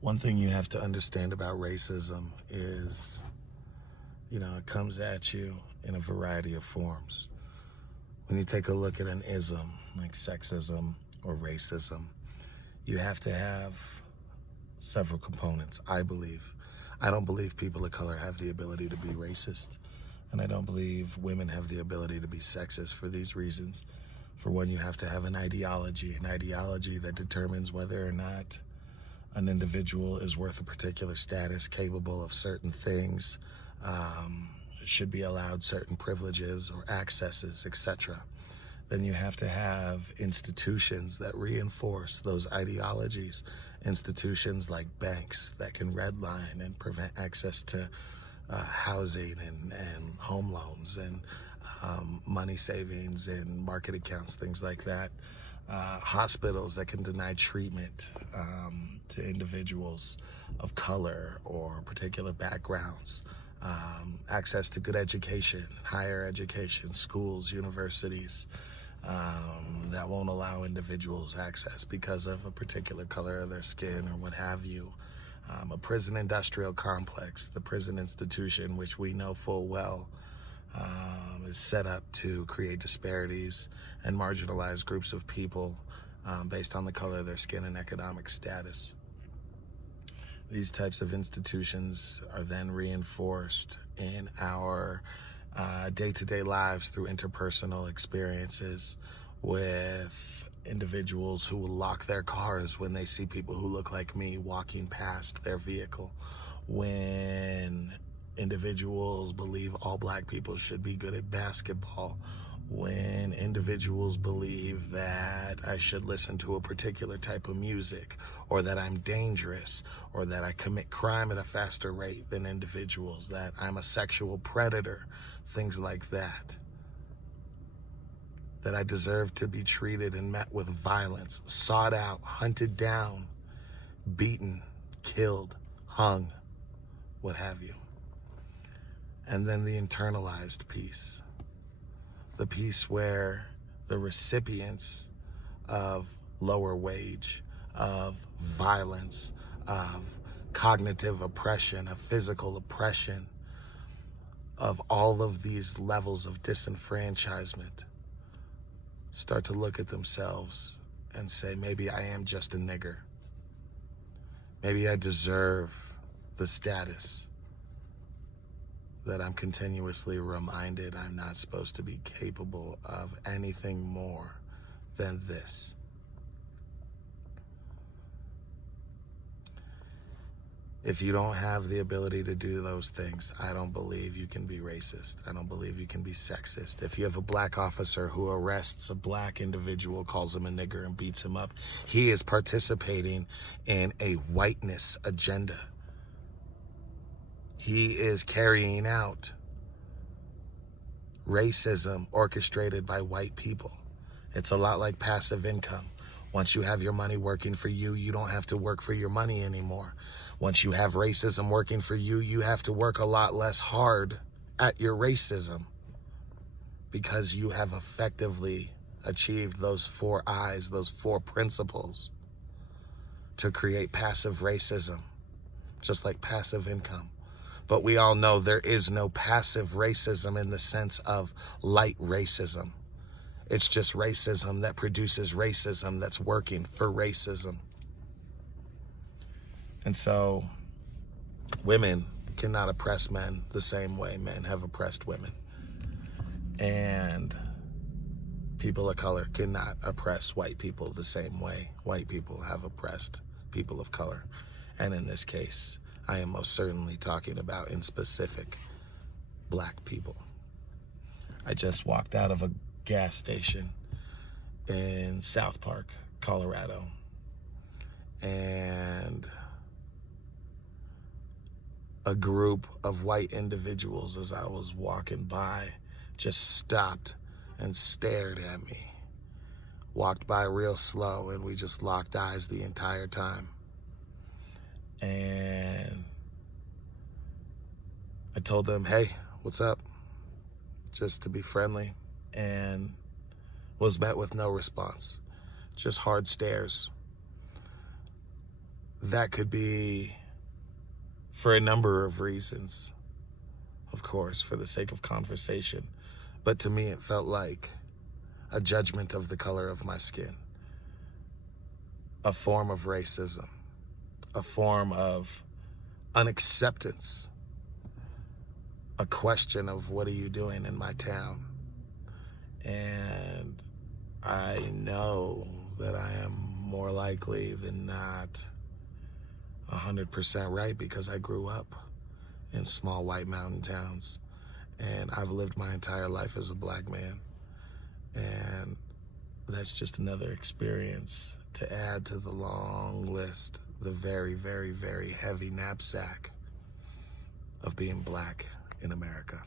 One thing you have to understand about racism is, it comes at you in a variety of forms. When you take a look at an ism, like sexism or racism, you have to have several components, I believe. I don't believe people of color have the ability to be racist, and I don't believe women have the ability to be sexist for these reasons. For one, you have to have an ideology that determines whether or not an individual is worth a particular status, capable of certain things, should be allowed certain privileges or accesses, etc. Then you have to have institutions that reinforce those ideologies, institutions like banks that can redline and prevent access to housing and home loans and money savings and market accounts, things like that. Hospitals that can deny treatment to individuals of color or particular backgrounds. Access to good education, higher education, schools, universities that won't allow individuals access because of a particular color of their skin or what have you. A prison industrial complex, the prison institution, which we know full well is set up to create disparities and marginalize groups of people based on the color of their skin and economic status. These types of institutions are then reinforced in our day-to-day lives through interpersonal experiences with individuals who will lock their cars when they see people who look like me walking past their vehicle. When individuals believe all black people should be good at basketball. When individuals believe that I should listen to a particular type of music, or that I'm dangerous, or that I commit crime at a faster rate than individuals, that I'm a sexual predator, things like that. That I deserve to be treated and met with violence, sought out, hunted down, beaten, killed, hung, what have you. And then the internalized piece. The piece where the recipients of lower wage, of violence, of cognitive oppression, of physical oppression, of all of these levels of disenfranchisement start to look at themselves and say, maybe I am just a nigger. Maybe I deserve the status that I'm continuously reminded I'm not supposed to be capable of anything more than this. If you don't have the ability to do those things, I don't believe you can be racist. I don't believe you can be sexist. If you have a black officer who arrests a black individual, calls him a nigger, and beats him up, he is participating in a whiteness agenda. He is carrying out racism orchestrated by white people. It's a lot like passive income. Once you have your money working for you, you don't have to work for your money anymore. Once you have racism working for you, you have to work a lot less hard at your racism because you have effectively achieved those 4 I's, those 4 principles to create passive racism, just like passive income. But we all know there is no passive racism in the sense of light racism. It's just racism that produces racism that's working for racism. And so women cannot oppress men the same way men have oppressed women. And people of color cannot oppress white people the same way white people have oppressed people of color. And in this case, I am most certainly talking about, in specific, black people. I just walked out of a gas station in South Park, Colorado, and a group of white individuals, as I was walking by, just stopped and stared at me. Walked by real slow, and we just locked eyes the entire time. And I told them, hey, what's up? Just to be friendly, and was met with no response. Just hard stares. that could be for a number of reasons, of course, for the sake of conversation. But to me, it felt like a judgment of the color of my skin, a form of racism, a form of unacceptance, a question of what are you doing in my town? And I know that I am more likely than not 100% right because I grew up in small white mountain towns, and I've lived my entire life as a black man. And that's just another experience to add to the long list, the very, very, very heavy knapsack of being black in America.